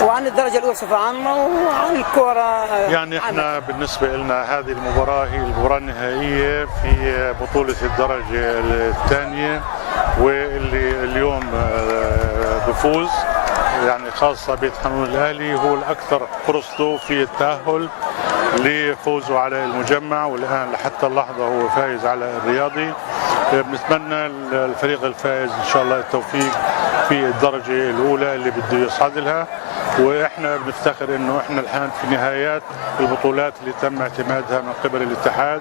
وعن الدرجة الأولى بصفة عامة وعن الكرة. يعني احنا بالنسبة لنا هذه المباراة هي المباراة النهائية في بطولة الدرجة الثانية، واللي اليوم بفوز يعني خاصة بيت حنون الأهلي هو الأكثر فرصته في التأهل لفوزه على المجمع، والآن لحتى اللحظة هو فايز على الرياضي. بنتمنى الفريق الفائز إن شاء الله التوفيق في الدرجة الأولى اللي بده يصعد لها، واحنا بنفتخر انه احنا الان في نهايات البطولات اللي تم اعتمادها من قبل الاتحاد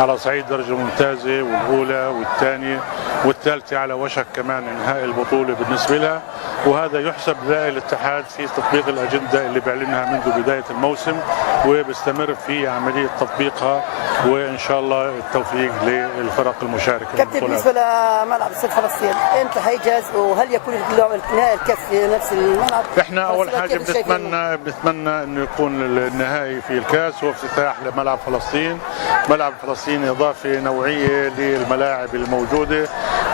على صعيد الدرجه الممتازه والاولى والثانيه والثالثه، على وشك كمان انهاء البطوله بالنسبه لها، وهذا يحسب للاتحاد في تطبيق الاجنده اللي بيعلنها منذ بدايه الموسم وبيستمر في عمليه تطبيقها، وان شاء الله التوفيق للفرق المشاركه. كابتن بالنسبه لملعب استاد فلسطين امتى هيجهز، وهل يكون نهائي الكاس في نفس الملعب؟ احنا اول حاجه بنتمنى انه يكون النهائي في الكاس وافتتاح لملعب فلسطين. ملعب فلسطين اضافه نوعيه للملاعب الموجوده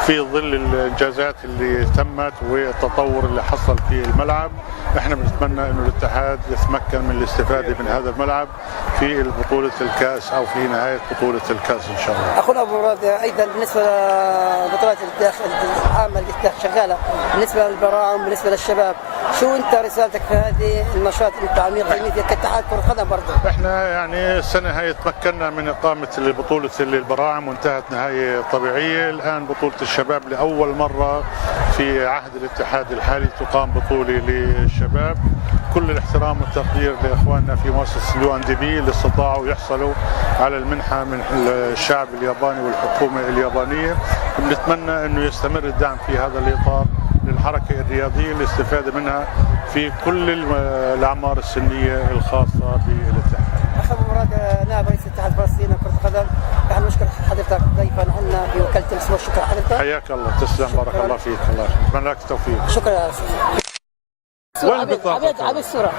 في ظل الانجازات اللي تمت والتطور اللي حصل في الملعب. احنا بنتمنى انه الاتحاد يتمكن من الاستفاده من هذا الملعب في بطوله الكاس او في نهايه بطوله الكاس ان شاء الله. اخونا ابو مراد، ايضا بالنسبه لبطولات العامه اللي شغاله بالنسبه للبراعم بالنسبه للشباب، شو انت رسالتك في هذه النشاط التعميق كاتحاد كره قدم؟ برضه احنا يعني السنه هاي تمكنا من اقامه بطوله البراعم وانتهت نهايه طبيعيه. الان بطوله الشباب لاول مره في عهد الاتحاد الحالي تقام بطوله للشباب. كل الاحترام والتقدير لاخواننا في مؤسسه UNDP اللي استطاعوا يحصلوا على المنحه من الشعب الياباني والحكومه اليابانيه. بنتمنى انه يستمر الدعم في هذا الاطار للحركه الرياضيه الاستفاده منها في كل الاعمار السنيه الخاصه بالاتحاد. اخ ابو مراد، نائب رئيس اتحاد فلسطين كره القدم، نحن نشكر حضرتك ضيفا عنا في وكاله الاسبوع. شكرا حضرتك. حياك الله، تسلم، بارك الله فيك، الله اتمنى لك التوفيق. شكرا يا استاذ. وين البطاقه؟ عبيد الصوره.